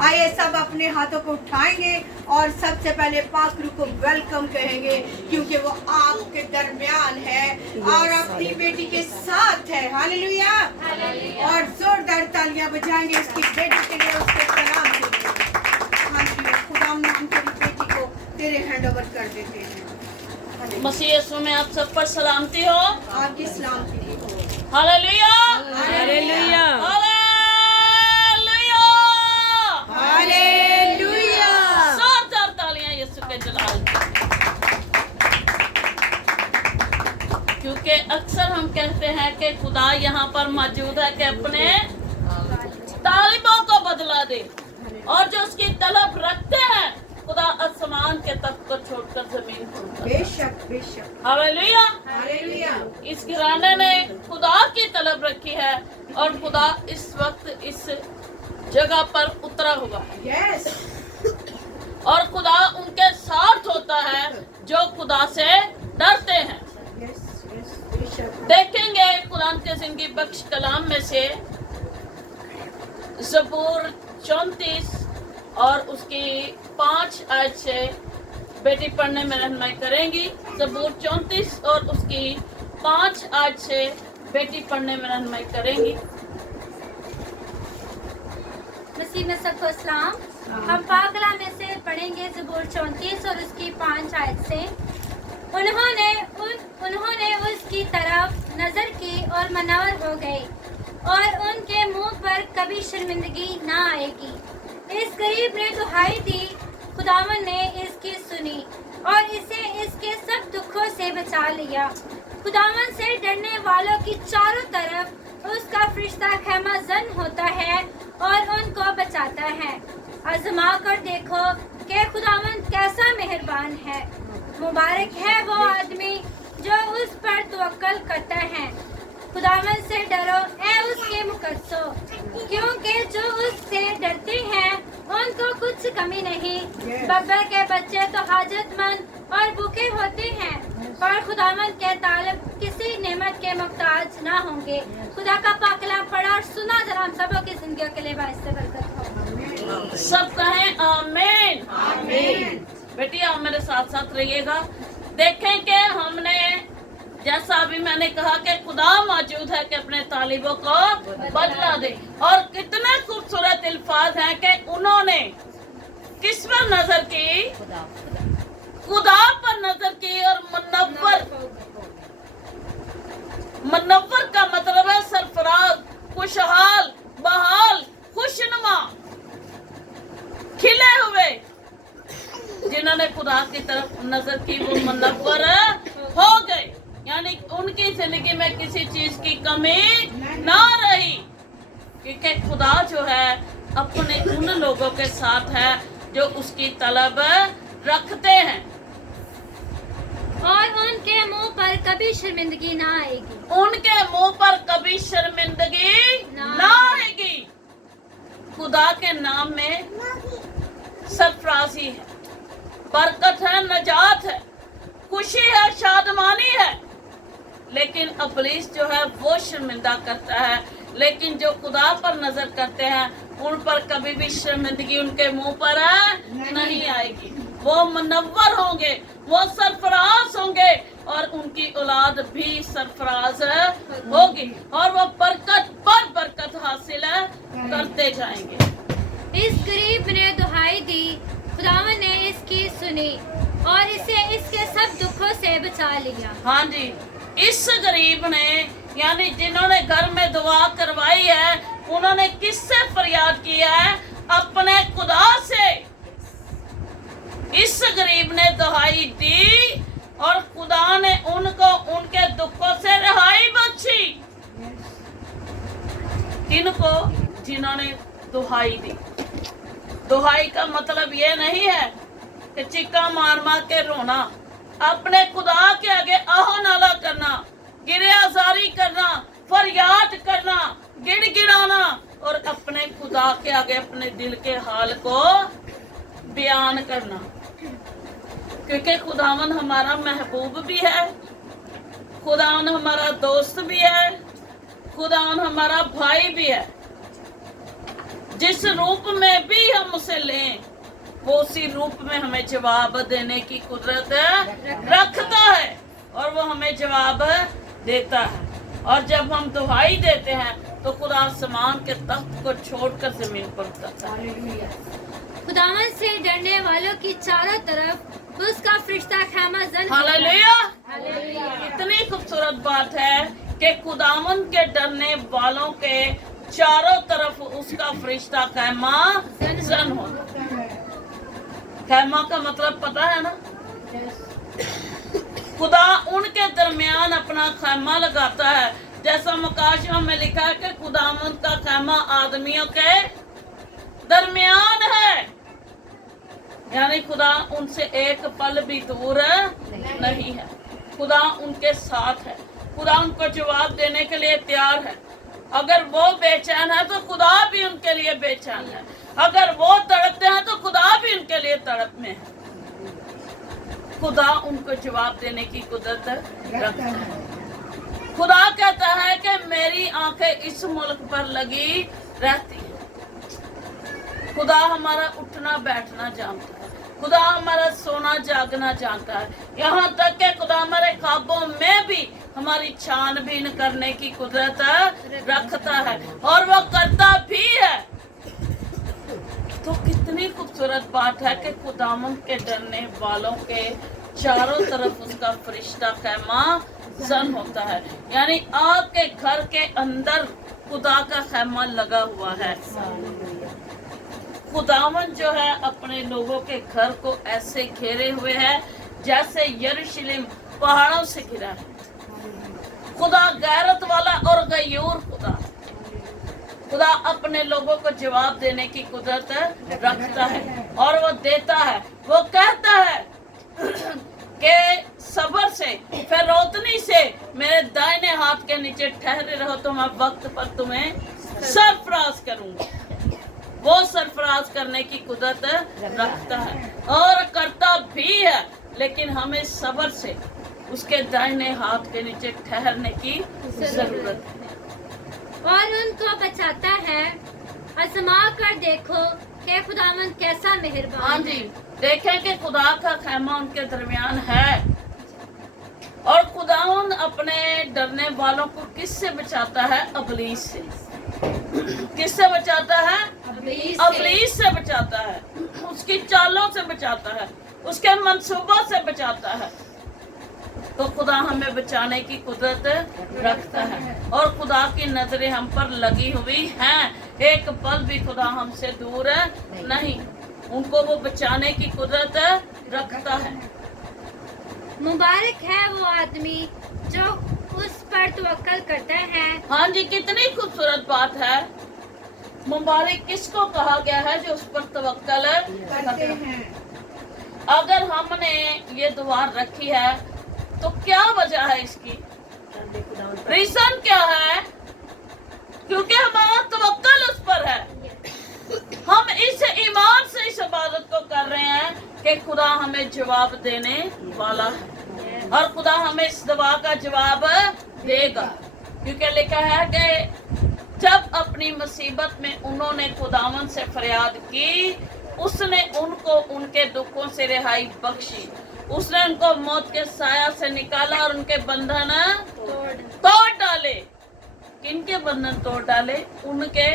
आइए सब अपने हाथों को उठाएंगे और सबसे पहले पाक रूह को वेलकम कहेंगे, क्योंकि वो आपके दरमियान है और अपनी बेटी के साथ है। हालेलुया। और जोरदार तालियां बजाएंगे उसकी बेटी के लिए, उसके सलाम के लिए। हालेलुया। खुदा हम तेरी बेटी को तेरे हैंड ओवर कर देते हैं। मसीह यीशु में आप सब पर सलामती हो। आपकी सलामती हो। Hallelujah hallelujah hallelujah hallelujah. जोरदार तालियां यीशु के जलाल के लिए। क्योंकि अक्सर हम कहते हैं कि खुदा यहाँ पर मौजूद है कि अपने तालिबों को बदला दे, और जो उसकी तलब रखते हैं खुदा आसमान के तख्त को छोड़कर जमीन पर। बेशक बेशक। हालेलुया। हालेलुया। इस घराने ने खुदा की तलब रखी है और खुदा इस वक्त इस जगह पर उतरा हुआ है। यस। और खुदा उनके साथ होता है जो खुदा से डरते हैं। यस यस बेशक। देखेंगे कुरान के जिंदगी बख्श कलाम में से ज़बूर 34 और उसकी 5 आयत से बेटी पढ़ने में रहनुमाई करेंगी। ज़बूर 34 और उसकी 5 आयत से बेटी पढ़ने में रहनुमाई करेंगी। मसीह में सबको सलाम। हम पाक कलाम में से पढ़ेंगे ज़बूर 34 और उसकी 5 आयत से। उन्होंने उसकी तरफ नजर की और मनवर हो गए, और उनके मुंह पर कभी शर्मिंदगी ना आएगी। इस गरीब ने दुहाई दी, खुदावन ने इसकी सुनी और इसे इसके सब दुखों से बचा लिया। खुदावन से डरने वालों की चारों तरफ उसका फरिश्ता खैमा जन होता है और उनको बचाता है। आजमा कर देखो कि खुदावन कैसा मेहरबान है। मुबारक है वो आदमी जो उस पर तवक्कल करता है। खुदावन से डरो ए उसके मुकद्दसो, क्योंकि जो उससे डरते हैं उनको कुछ कमी नहीं। बब्बर के बच्चे तो हाजतमंद और भूखे होते हैं, पर खुदावन के तालिब किसी नेमत के मुहताज ना होंगे। खुदा का पाक कलाम पढ़ा और सुना, जरा हम सबों की जिंदगियों के लिए बाइस से बरकत हो। सब कहें आमीन। आमीन। बेटी आप मेरे साथ साथ रहिएगा। देखें कि हमने जैसा अभी मैंने कहा कि खुदा मौजूद है कि अपने तालिबों को बदला दे, और कितने खूबसूरत अल्फाज हैं कि उन्होंने किस पर नजर की, खुदा पर नजर की। और मुनव्वर का मतलब है सरफराज, खुशहाल, बहाल, खुशनुमा, खिले हुए। जिन्होंने खुदा की तरफ नजर की वो मुनव्वर हो गए, यानी उनकी जिंदगी में किसी चीज की कमी ना रही, क्योंकि खुदा जो है अपने उन लोगों के साथ है जो उसकी तलब रखते हैं, और उनके मुंह पर कभी शर्मिंदगी ना आएगी। उनके मुंह पर कभी शर्मिंदगी ना आएगी। खुदा के नाम में सरफराजी है, बरकत है, नजात है, खुशी है, शादमानी है। लेकिन इब्लीस जो है वो शर्मिंदा करता है, लेकिन जो खुदा पर नजर करते हैं उन पर कभी भी शर्मिंदगी उनके मुंह पर नहीं आएगी। वो मुनव्वर होंगे, वो सरफराज होंगे, और उनकी औलाद भी सरफराज होगी, और वो बरकत पर बरकत हासिल करते जाएंगे। इस गरीब ने दुहाई दी, खुदावन ने इसकी सुनी और इसे इसके सब दुखों से बचा लिया। हाँ जी, इस गरीब ने, यानी जिन्होंने घर में दुआ करवाई है, उन्होंने किससे फरियाद किया है? अपने खुदा से। इस गरीब ने दुहाई दी और खुदा ने उनको उनके दुखों से रिहाई बख्शी। किनको? जिन्होंने दुहाई दी। दुहाई का मतलब ये नहीं है कि चिक्का मार मार के रोना, अपने खुदा के आगे आहो नाला करना, गिरियाजारी करना, फरियाद करना, गिड़गिड़ाना, और अपने खुदा के आगे अपने दिल के हाल को बयान करना। क्योंकि खुदावन हमारा महबूब भी है, खुदावन हमारा दोस्त भी है, खुदावन हमारा भाई भी है। जिस रूप में भी हम उसे लें वो उसी रूप में हमें जवाब देने की कुदरत रखता है और वो हमें जवाब देता है। और जब हम दुहाई देते हैं तो खुदा आसमान के तख्त को छोड़कर जमीन पर उतरता है। खुदावन से डरने वालों की चारों तरफ उसका फरिश्ता खैमा जन हालेलुया। इतनी खूबसूरत बात है कि खुदावन के डरने वालों के चारों तरफ उसका फरिश्ता खैमा जन होता है। खैमा का मतलब पता है ना? खुदा उनके दरमियान अपना खैमा लगाता है, जैसा मुकाशमा में लिखा है कि खुदावन का खैमा आदमियों के दरमियान है, यानी खुदा उनसे एक पल भी दूर नहीं है। खुदा उनके साथ है, खुदा उनको जवाब देने के लिए तैयार है। अगर वो बेचैन है तो खुदा भी उनके लिए बेचैन है, अगर वो तड़पते हैं तो खुदा भी उनके लिए तड़प में है। खुदा उनको जवाब देने की कुदरत रखता है। खुदा कहता है कि मेरी आंखें इस मुल्क पर लगी रहती है। खुदा हमारा उठना बैठना जानता है, खुदा हमारा सोना जागना जानता है, यहाँ तक कि खुदा हमारे ख्वाबों में भी हमारी छानबीन करने की कुदरत रखता है और वो करता भी है। तो कितनी खूबसूरत बात है कि खुदावन के डरने वालों के चारों तरफ उसका फरिश्ता खैमा जन होता है, यानी आपके घर के अंदर खुदा का खैमा लगा हुआ है। खुदावन जो है अपने लोगों के घर को ऐसे घेरे हुए है जैसे यरूशलेम पहाड़ों से घिरा है। खुदा गैरत वाला और गयूर खुदा अपने लोगों को जवाब देने की कुदरत रखता है और वो देता है। वो कहता है कि सब्र से फिरौतनी से मेरे दाहिने हाथ के नीचे ठहरे रहो तो मैं वक्त पर तुम्हें सरफराज करूंगा। वो सरफराज करने की कुदरत रखता है और करता भी है, लेकिन हमें सब्र से उसके दाहिने हाथ के नीचे ठहरने की जरूरत है। और उनको बचाता है। आजमा कर देखो कि खुदावन कैसा मेहरबान हाँ जी, देखें कि खुदा का खैमा उनके दरमियान है। और खुदावन अपने डरने वालों को किससे बचाता है? अबलीस से। किससे बचाता है? अबलीस से बचाता है, उसकी चालों से बचाता है, उसके मंसूबों से बचाता है। तो खुदा हमें बचाने की कुदरत रखता है और खुदा की नजरें हम पर लगी हुई हैं। एक पल भी खुदा हमसे दूर नहीं, उनको वो बचाने की कुदरत रखता है। मुबारक है वो आदमी जो उस पर तवक्कल करता है। हाँ जी, कितनी खूबसूरत बात है। मुबारक किसको कहा गया है? जो उस पर तवक्कल करते हैं। अगर हमने ये दुआ रखी है तो क्या वजह है इसकी? रीजन क्या है? क्योंकि हमारा तवक्कल उस पर है। हम इस ईमान से इस इबादत को कर रहे हैं कि खुदा हमें जवाब देने वाला है और खुदा हमें इस दुआ का जवाब देगा। क्योंकि लिखा है कि जब अपनी मुसीबत में उन्होंने खुदावन से फरियाद की, उसने उनको उनके दुखों से रिहाई बख्शी। उसने उनको मौत के साया से निकाला और उनके बंधन तोड़ डाले। किनके बंधन तोड़ डाले? उनके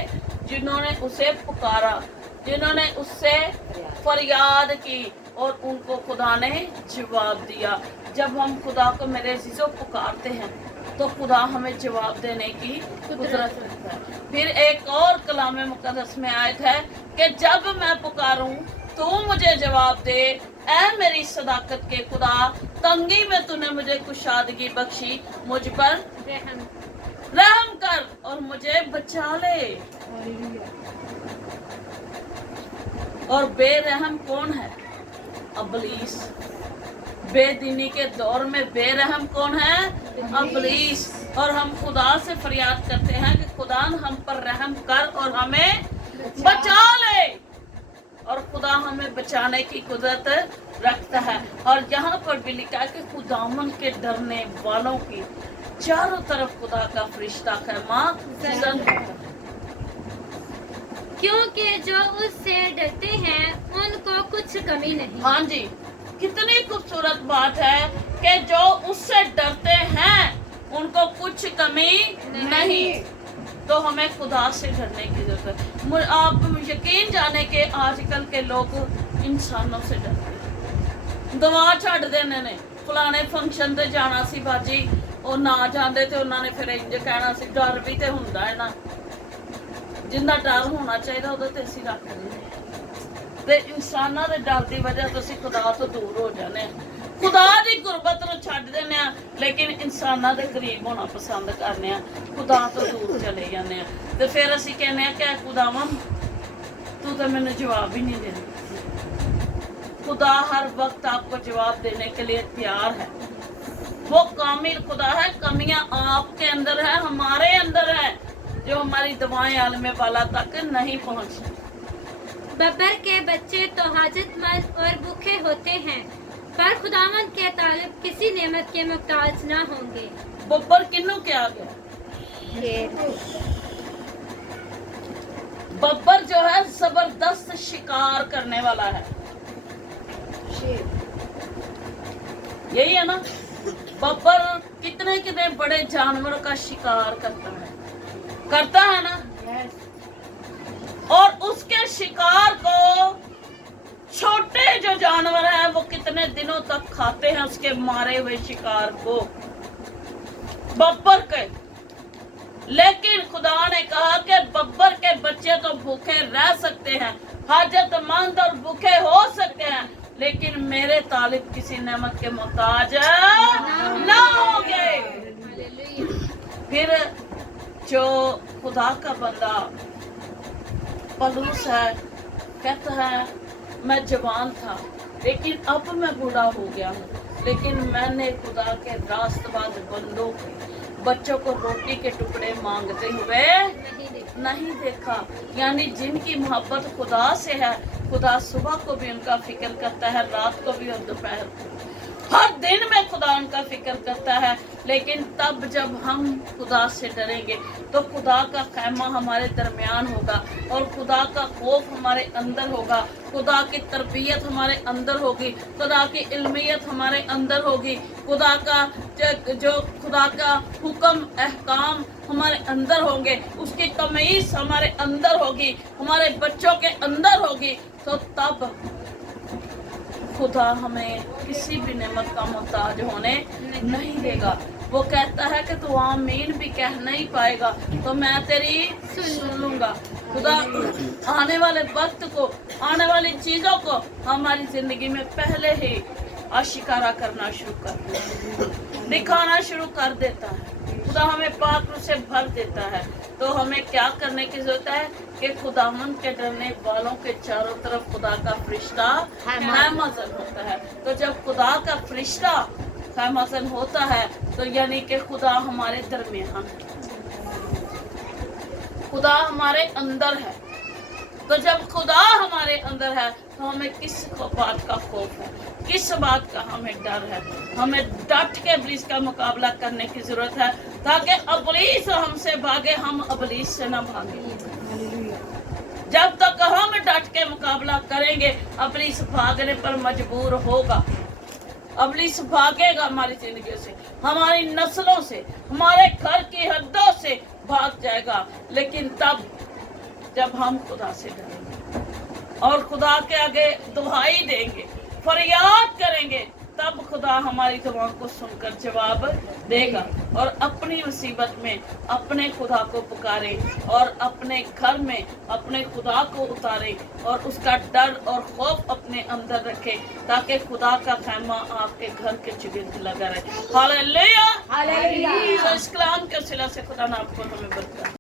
जिन्होंने उसे पुकारा, जिन्होंने उससे फरियाद की और उनको खुदा ने जवाब दिया। जब हम खुदा को मेरे अजीजों पुकारते हैं तो खुदा हमें जवाब देने की कुदरत रखता है। फिर एक और कलाम मुकद्दस में आयत है कि जब मैं पुकारूं तू मुझे जवाब दे, ऐ मेरी सदाकत के खुदा, तंगी में तूने मुझे कुशादगी बख्शी, मुझ पर रहम कर और मुझे बचा ले। और बेरहम कौन है? अबलीस। बेदीनी के दौर में बेरहम कौन है? अबलीस। और हम खुदा से फरियाद करते हैं कि खुदा हम पर रहम कर और हमें बचा ले। और खुदा हमें बचाने की कुदरत रखता है। और यहाँ पर भी लिखा है कि खुदावन के डरने वालों की चारों तरफ खुदा का फरिश्ता खैमा जन होता है। क्योंकि जो उससे डरते हैं उनको कुछ कमी नहीं। हाँ जी, कितनी खूबसूरत बात है कि जो उससे डरते हैं उनको कुछ कमी नहीं। तो हमें खुदा से डरने की जरूरत है। आप यकीन जाने के आजकल के लोग इंसानों से डरते हैं। दवा छड़ देने ने फलाने फंक्शन ते जाना सी बाजी, ਉਹ ਨਾ ਜਾਂਦੇ ਤੇ ਉਹਨਾਂ ਨੇ ਫਿਰ ਇੰਜ ਕਹਿਣਾ ਸੀ। ਡਰ ਵੀ ਤੇ ਹੁੰਦਾ ਹੈ ਨਾ, ਜਿੰਨਾ ਡਰ ਹੋਣਾ ਚਾਹੀਦਾ ਉਹਦਾ ਤੇ ਅਸੀਂ ਰੱਖਦੇ ਨਹੀਂ, ਤੇ ਇਨਸਾਨਾਂ ਦੇ ਡਰ ਦੀ ਵਜ੍ਹਾ ਤੋਂ ਅਸੀਂ ਖੁਦਾ ਤੋਂ ਦੂਰ ਹੋ ਜਾਂਦੇ ਹਾਂ। ਖੁਦਾ ਦੀ ਗੁਰਬਤ ਨੂੰ ਛੱਡ ਦਿੰਦੇ ਆ, ਲੇਕਿਨ ਇਨਸਾਨਾਂ ਦੇ ਕਰੀਬ ਹੋਣਾ ਪਸੰਦ ਕਰਨੇ ਆ, ਖੁਦਾ ਤੋਂ ਦੂਰ ਚਲੇ ਜਾਂਦੇ ਆ। ਤੇ ਫਿਰ ਅਸੀਂ ਕਹਿੰਦੇ ਆ ਕਿ ਖੁਦਾਵੰ ਤੂੰ ਤਾਂ ਮੈਨੂੰ ਜਵਾਬ ਹੀ ਨਹੀਂ ਦਿੰਦੀ। खुदा हर वक्त आपको जवाब देने के लिए तैयार है। वो कामिल खुदा है, कमियां आपके अंदर है, हमारे अंदर है, जो हमारी दुआएं आलमे वाला तक नहीं पहुंच। बब्बर के बच्चे तो हाजतमंद और भूखे होते हैं, पर खुदावंद के तालिब किसी नेमत के मुहताज ना होंगे। बब्बर किन्नू क्या गया? बब्बर जो है जबरदस्त शिकार करने वाला है, यही है ना। बब्बर कितने कितने बड़े जानवरों का शिकार करता है ना। और उसके शिकार को छोटे जो जानवर हैं वो कितने दिनों तक खाते हैं उसके मारे हुए शिकार को, बब्बर के। लेकिन खुदा ने कहा कि बब्बर के बच्चे तो भूखे रह सकते हैं, हाजतमंद और भूखे हो सकते हैं, लेकिन मेरे तालिब किसी नेमत के मोहताज ना होंगे। फिर जो खुदा का बंदा पलूस है, कहता है मैं जवान था लेकिन अब मैं बूढ़ा हो गया हूँ, लेकिन मैंने खुदा के रास्तबाज बंदों के बच्चों को रोटी के टुकड़े मांगते हुए नहीं देखा। यानी जिनकी मोहब्बत खुदा से है, खुदा सुबह को भी उनका फिक्र करता है, रात को भी और दोपहर को, हर दिन में खुदा उनका फिक्र करता है। लेकिन तब जब हम खुदा से डरेंगे तो खुदा का खैमा हमारे दरमियान होगा और खुदा का खौफ हमारे अंदर होगा, खुदा की तरबियत हमारे अंदर होगी, खुदा की इल्मियत हमारे अंदर होगी, खुदा का जो खुदा का हुक्म अहकाम हमारे अंदर होंगे, उसकी तमीज़ हमारे अंदर होगी, हमारे बच्चों के अंदर होगी। तो तब खुदा हमें किसी भी नेमत का मोहताज होने नहीं देगा। वो कहता है कि तू आमीन भी कह नहीं पाएगा तो मैं तेरी सुन लूंगा। खुदा आने वाले वक्त को, आने वाली चीजों को हमारी जिंदगी में पहले ही आशिकारा करना शुरू कर देता है, दिखाना शुरू कर देता है। खुदा हमें पाक रूह से भर देता है। तो हमें क्या करने की जरूरत है कि खुदावंद के डरने वालों के चारों तरफ खुदा का फरिश्ता खैमाज़न होता है। तो जब खुदा का फरिश्ता खैमाज़न होता है तो यानी कि खुदा हमारे दरमियान है, खुदा हमारे अंदर है। तो जब खुदा हमारे अंदर है तो हमें किस बात का खौफ है, किस बात का हमें डर है। हमें डट के इब्लीस का मुकाबला करने की जरूरत है ताकि इब्लीस हमसे भागे, हम इब्लीस से ना भागे। जब तक हम डट के मुकाबला करेंगे इब्लीस भागने पर मजबूर होगा। इब्लीस भागेगा हमारी जिंदगी से, हमारी नस्लों से, हमारे घर की हदों से भाग जाएगा। लेकिन तब जब हम खुदा से डरेंगे और खुदा के आगे दुहाई देंगे, फरियाद करेंगे, तब खुदा हमारी दुआ को सुनकर जवाब देगा। और अपनी मुसीबत में अपने खुदा को पुकारे और अपने घर में अपने खुदा को उतारे और उसका डर और खौफ अपने अंदर रखे ताकि खुदा का खैमा आपके घर के चुगिर्द लगा रहे। Hallelujah, hallelujah. इस कलाम के सिला से खुदा ने आपको हमें बरकत